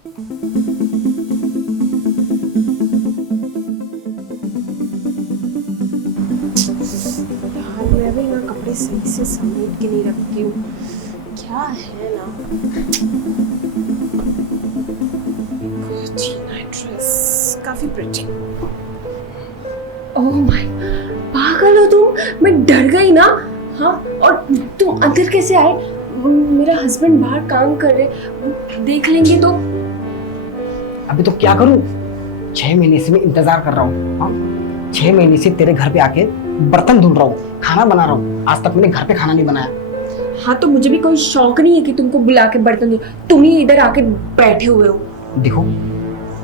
यार मैं भी ना कपड़े सही से समेट के नहीं रखती हूँ, क्या है ना। नाइट ड्रेस काफी प्रिटी। ओह माय, पागल हो तुम, मैं डर गई ना। हाँ, और तुम अंदर कैसे आए? मेरा हस्बैंड बाहर काम कर रहे, देख लेंगे तो। अभी तो क्या करूं? 6 महीने से मैं इंतजार कर रहा हूँ। 6 महीने से तेरे घर पे आके बर्तन धुल रहा हूँ, खाना बना रहा हूँ, आज तक मैंने घर पे खाना नहीं बनाया। हाँ तो मुझे भी कोई शौक नहीं है कि तुमको बुला के बर्तन दो, तुम ही इधर आके बैठे हुए हो। देखो,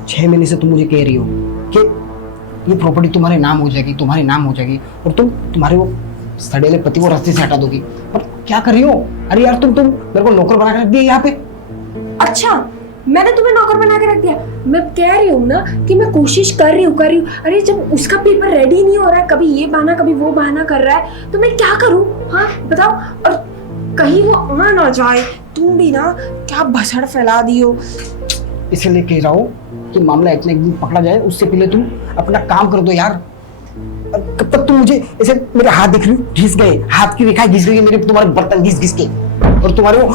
6 महीने से तुम मुझे कह रही हो कि ये प्रॉपर्टी तुम्हारे नाम हो जाएगी, तुम्हारे नाम हो जाएगी, और तुम तुम्हारे वो सड़ेले पति को रास्ते से हटा दोगी। पर क्या कर रही हो? अरे यार तुम मेरे को नौकर बना के रख दिया यहाँ पे। अच्छा, मैंने तुम्हें नौकर बना के रख दिया? मैं कह रही हूँ ना कि मैं कोशिश कर रही हूँ। अरे जब उसका पेपर रेडी नहीं हो रहा है, कभी ये बहाना कभी वो बहाना कर रहा है, तो मैं क्या करूँ? हाँ बताओ। और कहीं वो आ ना जाए, तुम भी ना क्या भसड़ फैला दी हो। इसलिए कह रहा हूँ कि मामला इतना एक दिन पकड़ा जाए, उससे पहले तुम अपना काम कर दो यार। कब तक तुम मुझे ऐसे, मेरे हाथ दिख रही घिस गए, हाथ की रेखाएं घिस गई मेरे, तुम्हारे बर्तन घिस घिस के, और तुम्हारे वो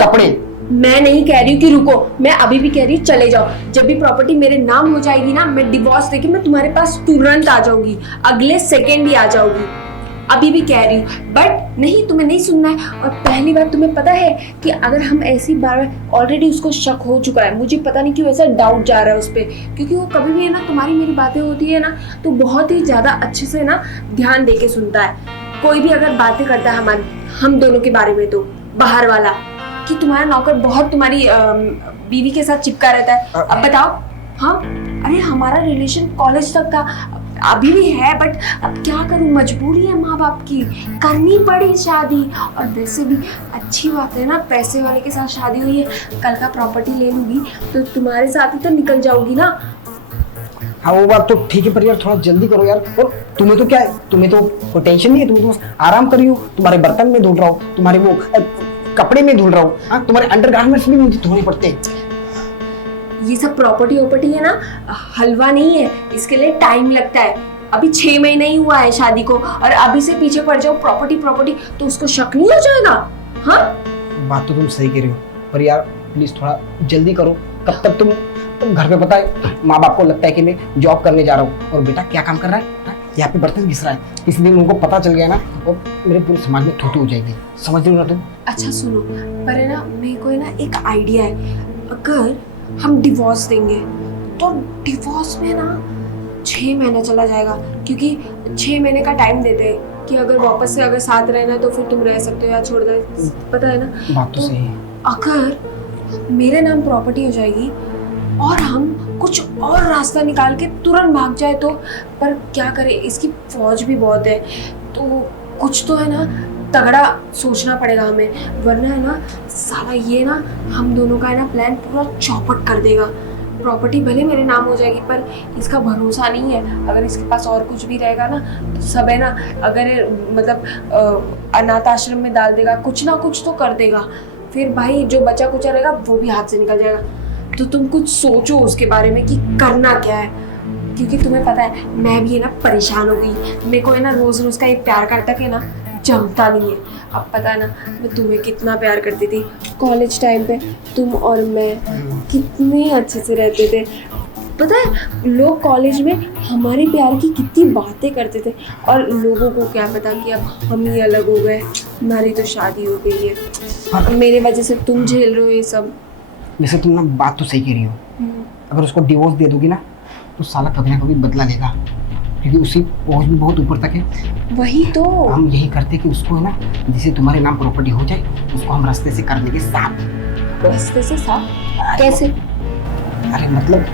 कपड़े। मैं नहीं कह रही हूँ कि रुको, मैं अभी भी कह रही हूँ चले जाओ। जब भी प्रॉपर्टी मेरे नाम हो जाएगी ना, मैं डिवोर्स देके मैं तुम्हारे पास तुरंत आ जाऊंगी, अगले सेकेंड ही आ जाऊंगी। अभी भी कह रही हूँ, बट नहीं, तुम्हें नहीं सुनना है। और पहली बात, तुम्हें पता है कि अगर हम ऐसी बार, ऑलरेडी उसको शक हो चुका है, मुझे पता नहीं क्यों ऐसा डाउट जा रहा है उस पर, क्योंकि वो कभी भी है ना, तुम्हारी मेरी बातें होती है ना, तो बहुत ही ज्यादा अच्छे से ना ध्यान दे के सुनता है। कोई भी अगर बातें करता है हम दोनों के बारे में, तो बाहर वाला कि तुम्हारा नौकर बहुत तुम्हारी बीवी के साथ चिपका रहता है। अब बताओ। हाँ, अरे हमारा रिलेशन कॉलेज तक का अभी भी है, बट अब क्या करूं, मजबूरी है माँ बाप की, करनी पड़ी शादी। और वैसे भी अच्छी बात है ना, पैसे वाले के साथ शादी हुई है, कल का प्रॉपर्टी ले लूंगी तो तुम्हारे साथ ही तो निकल जाऊंगी ना। हाँ वो बात तो ठीक है, पर यार थोड़ा जल्दी करो यार। और तुम्हें तो क्या है, तुम्हें तो कोई टेंशन नहीं है, तुम तो आराम कर रही हो। तुम्हारे बर्तन में धुल रहा हूँ, तुम्हारे वो कपड़े में धुल रहा हूँ, हाँ तुम्हारे अंडरगारमेंट्स भी मुझे धोने पड़ते हैं। ये सब प्रॉपर्टी है ना, हलवा नहीं है, इसके लिए टाइम लगता है। अभी 6 महीने ही हुआ है शादी को, और अभी से पीछे पड़ जाओ प्रॉपर्टी, तो उसको शक नहीं हो जाएगा? हाँ बात तो तुम सही कह रही हो, पर यार प्लीज थोड़ा जल्दी करो। कब तक तुम घर पे, पता है माँ बाप को लगता है कि मैं जॉब करने जा रहा हूँ, और बेटा क्या काम कर रहा है, यहाँ पे बर्तन घिस रहा है। किसी दिन उनको पता चल गया ना, और मेरे पूरे समाज में थूथू हो जाएगी। समझ रही हो ना तुम? अच्छा सुनो, पर है ना, मेरे को है ना एक आइडिया है। अगर हम डिवोर्स देंगे तो डिवोर्स में ना 6 महीना चला जाएगा, क्योंकि 6 महीने का टाइम देते हैं कि अगर वापस से अगर साथ रहना तो फिर तुम रह सकते हो या छोड़ दे, पता है ना। बात तो सही है। अगर मेरे नाम प्रॉपर्टी हो जाएगी और हम कुछ और रास्ता निकाल के तुरंत भाग जाए तो, पर क्या करें, इसकी फौज भी बहुत है, तो कुछ तो है ना तगड़ा सोचना पड़ेगा हमें, वरना है ना साला ये ना हम दोनों का है ना प्लान पूरा चौपट कर देगा। प्रॉपर्टी भले मेरे नाम हो जाएगी, पर इसका भरोसा नहीं है, अगर इसके पास और कुछ भी रहेगा ना तो सब है ना, अगर मतलब अनाथ आश्रम में डाल देगा, कुछ ना कुछ तो कर देगा, फिर भाई जो बचा कुचा रहेगा वो भी हाथ से निकल जाएगा। तो तुम कुछ सोचो उसके बारे में कि करना क्या है, क्योंकि तुम्हें पता है मैं भी है ना परेशान हो गई। मेरे को है ना रोज रोज का ये प्यार करता के ना जमता नहीं है। अब पता है ना मैं तुम्हें कितना प्यार करती थी कॉलेज टाइम पे, तुम और मैं कितने अच्छे से रहते थे। पता है लोग कॉलेज में हमारे प्यार की कितनी बातें करते थे, और लोगों को क्या पता कि अब हम ही अलग हो गए, हमारी तो शादी हो गई है, मेरे वजह से तुम झेल रहे हो ये सब। वैसे तुम ना बात तो सही कह रही हो, अगर उसको डिवोर्स दे दोगी ना तो साला कभी ना कभी बदला लेगा, क्योंकि उसकी पहुंच भी बहुत ऊपर तक है। वही तो हम यही करते कि उसको है ना, जिसे तुम्हारे नाम प्रॉपर्टी हो जाए, उसको हम रास्ते से कर देंगे साफ। रास्ते से साफ? कैसे? अरे मतलब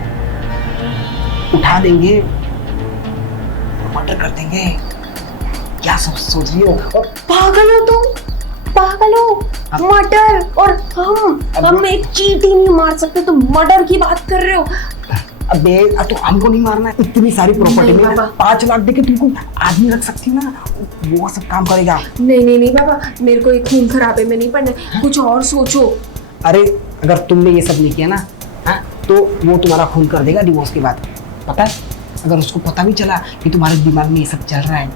उठा देंगे, मर्डर कर देंगे। क्या सब सोच रही हो? पागल हो तुम, पागल हो। मर्डर? और हम एक चींटी नहीं मार सकते, तुम मर्डर की बात कर रहे हो? अबे तो हमको नहीं मारना है, इतनी सारी प्रॉपर्टी में 5 लाख देके तुमको आदमी रख सकती हो ना, वो सब काम करेगा। नहीं बाबा, मेरे को एक खून खराबे में नहीं पड़ना, कुछ और सोचो। अरे अगर तुमने ये सब नहीं किया ना तो वो तुम्हारा खून कर देगा डिवोर्स के बाद, पता है। अगर उसको पता भी चला कि तुम्हारे दिमाग में ये सब चल रहा है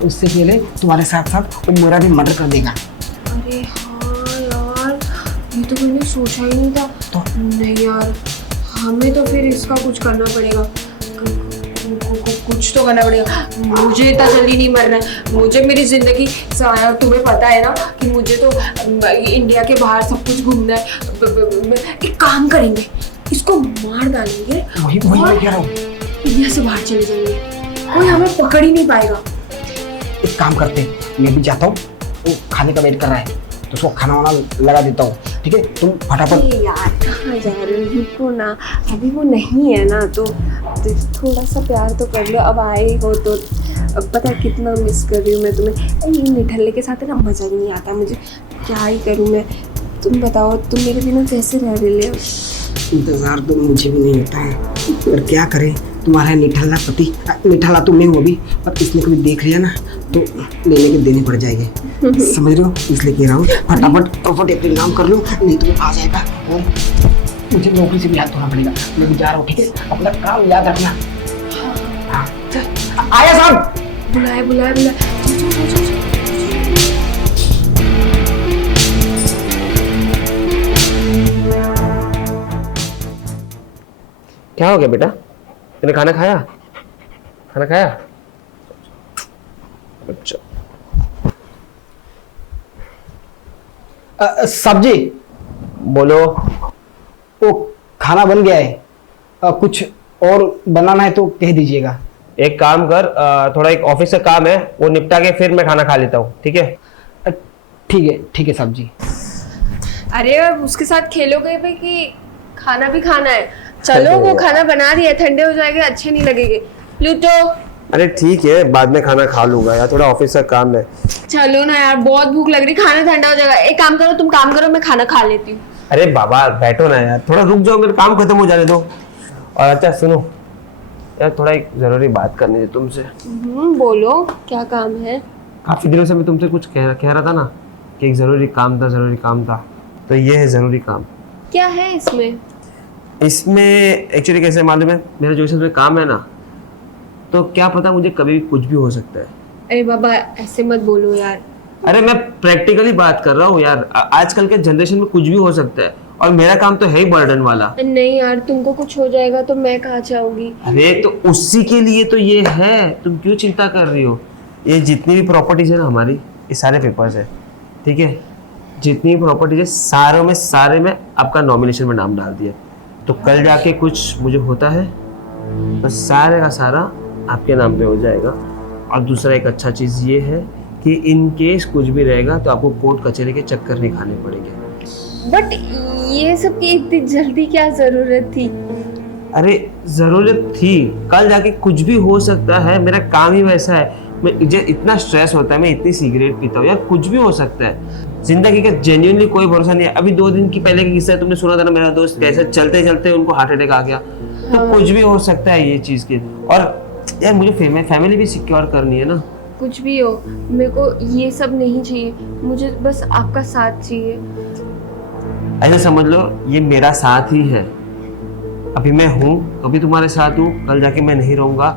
तो उससे पहले तुम्हारे साथ साथ वो मेरा भी मर्डर कर देगा। अरे हाँ यार, ये तो मैंने सोचा ही नहीं था। तो नहीं यार, हमें तो फिर इसका कुछ करना पड़ेगा, कुछ तो करना पड़ेगा। मुझे इतना जल्दी नहीं मरना है, मुझे मेरी जिंदगी से, तुम्हें पता है ना कि मुझे तो इंडिया के बाहर सब कुछ घूमना है। एक काम करेंगे, इसको मार डालेंगे, वही मैं कह रहा हूँ, इंडिया से बाहर चले जाएंगे, कोई हमें पकड़ ही नहीं पाएगा। एक काम करते हैं, मैं भी जाता हूँ, वो खाने का वेट कर रहा है तो उसको खाना वाना लगा देता हूँ, ठीक है। तुम फटाफट। अरे यार कहाँ जा रहे हो, रुको ना, अभी वो नहीं है ना, तो थोड़ा सा प्यार तो कर लो। अब आए हो तो अब पता है कितना मिस कर रही हूँ मैं तुम्हें। ये निठल्ले के साथ है ना, मज़ा भी नहीं आता मुझे, क्या ही करूँ मैं। तुम बताओ, तुम मेरे बिना कैसे रह रहे हो? इंतज़ार तो मुझे भी नहीं होता है, पर क्या करें, तुम्हारा निठल्ला पति, निठल्ला तुम नहीं हो अभी, पर इसने कभी देख लिया ना तो लेने के देने पड़ जाएंगे, समझ रहे हो। इसलिए कह रहा हूँ फटाफट अपने काम कर लो, नहीं तो आ जाएगा और मुझे नौकरी से भी हाथ धोना पड़ेगा। मैं भी जा रहा हूँ, ठीक है, अपना काम याद रखना। हाँ आया साहब, बुलाए बुलाए बुलाए, क्या हो गया बेटा, तूने खाना खाया? खाना खाया? अच्छा सब्जी बोलो। वो खाना बन गया है, कुछ और बनाना है तो कह दीजिएगा। एक काम कर, थोड़ा एक ऑफिस का काम है, वो निपटा के फिर मैं खाना खा लेता हूँ, ठीक है? ठीक है साहब जी। अरे अब उसके साथ खेलोगे भी कि खाना भी खाना है? चलो, वो खाना बना रही है, ठंडे हो जाएंगे, अच्छे नहीं लगेंगे। लूटो। अरे ठीक है, बाद में खाना खा लूंगा यार, थोड़ा ऑफिस का काम है। चलो ना यार, बहुत भूख लग रही, खाना ठंडा हो जाएगा। एक काम करो, तुम काम करो, मैं खाना खा लेती हूँ। अरे बाबा बैठो ना यार, थोड़ा रुक जाओ, मेरा काम खत्म हो जाने दो। और अच्छा सुनो यार, थोड़ा एक जरूरी बात करनी थी तुमसे। बोलो, क्या काम है? काफी दिनों से मैं तुमसे कुछ कह रहा था ना कि एक जरूरी काम था, तो ये है जरूरी काम। क्या है इसमें? इसमें एक्चुअली कैसे मालूम है, मेरा जो इसमें काम है ना, तो क्या पता मुझे कभी भी कुछ भी हो सकता है। अरे बाबा ऐसे मत बोलो यार। अरे मैं प्रैक्टिकली बात कर रहा हूँ यार, आजकल के जनरेशन में कुछ भी हो सकता है, और मेरा काम तो है ही बर्डन वाला। नहीं यार, तुमको कुछ हो जाएगा तो मैं कहाँ जाऊंगी? अरे तो उसी के लिए तो ये है, तुम क्यों चिंता कर रही हो। ये जितनी भी प्रॉपर्टीज है ना हमारी, ये सारे पेपर्स है, ठीक है। जितनी भी प्रॉपर्टीज है सारे में आपका नॉमिनेशन में नाम डाल दिया, तो कल जाके कुछ मुझे होता है तो सारे का सारा आपके नाम पे हो जाएगा। और दूसरा एक अच्छा चीज़ ये है कि इन केस कुछ भी रहेगा तो आपको कोर्ट कचहरी के चक्कर नहीं खाने पड़ेंगे। बट ये सब की इतनी जल्दी क्या जरूरत थी? अरे जरूरत थी, कल जाके कुछ भी हो सकता है, मेरा काम ही वैसा है। मैं इतना स्ट्रेस होता है, मैं इतनी सिगरेट पीता हूँ यार, कुछ भी हो सकता है। जिंदगी का जेन्युइनली कोई भरोसा नहीं है। अभी 2 दिन की पहले का किस्सा तुमने सुना था ना, मेरा दोस्त कैसे चलते चलते उनको हार्ट अटैक आ गया। तो कुछ भी हो सकता है ये चीज़ की। और यार मुझे फैमिली भी सिक्योर करनी है ना। कुछ भी हो, मेरे को ये सब नहीं चाहिए, मुझे बस आपका साथ चाहिए। ऐसा समझ लो ये मेरा साथ ही है। अभी मैं हूँ, कभी तुम्हारे साथ हूँ, कल जाके मैं नहीं रहूँगा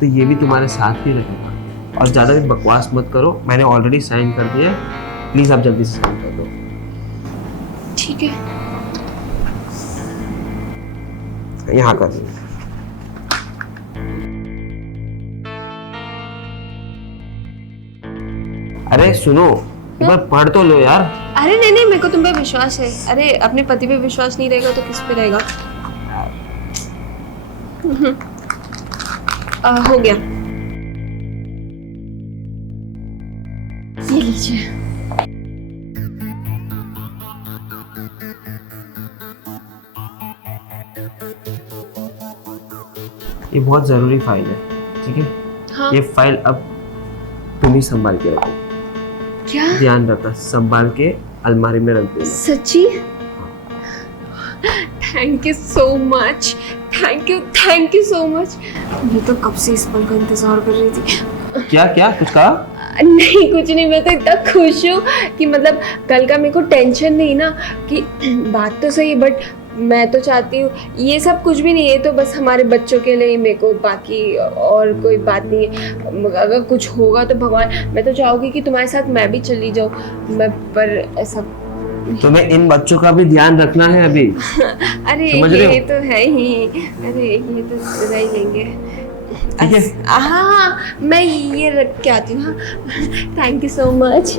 तो ये भी तुम्हारे साथ ही रहेगा। और ज़्यादा भी बकवास मत करो, मैंने ऑलरेडी साइन कर दिया है, प्लीज़ आप जल्दी से साइन कर दो। ठीक है, यहाँ कर दो। अरे सुनो, एक बार पढ़ तो लो यार। अरे नहीं नहीं, मेरे को तुम पे विश्वास है। अरे अपने पति पे विश्वास नहीं रहेगा तो किस पे रहेगा? हो गया, ये लीजिए। ये बहुत जरूरी फाइल है, ठीक है। हाँ। ये फाइल अब तुम ही संभाल के रखो। क्या? ध्यान रखना, संभाल के अलमारी में रख देना। सच्ची? Thank you so much, thank you so much. मैं तो कब से इस पल का इंतजार कर रही थी। क्या कुछ कहा? नहीं कुछ नहीं, मैं तो इतना खुश हूँ कि मतलब कल का मेरे को टेंशन नहीं ना, कि बात तो सही बट मैं तो चाहती हूँ, ये सब कुछ भी नहीं है, तो बस हमारे बच्चों के लिए ही मेरे को, बाकी और कोई बात नहीं है। अगर कुछ होगा तो भगवान, मैं तो चाहूँगी कि तुम्हारे साथ मैं भी चली जाऊँ, मैं, पर ऐसा तुम्हें इन बच्चों का भी ध्यान रखना है अभी। अरे समझ रहे ये हो? तो है ही, अरे ये तो रह ही लेंगे। ठीक है। हाँ, मैं ये रख के आती हूँ। हाँ, थैंक यू सो मच।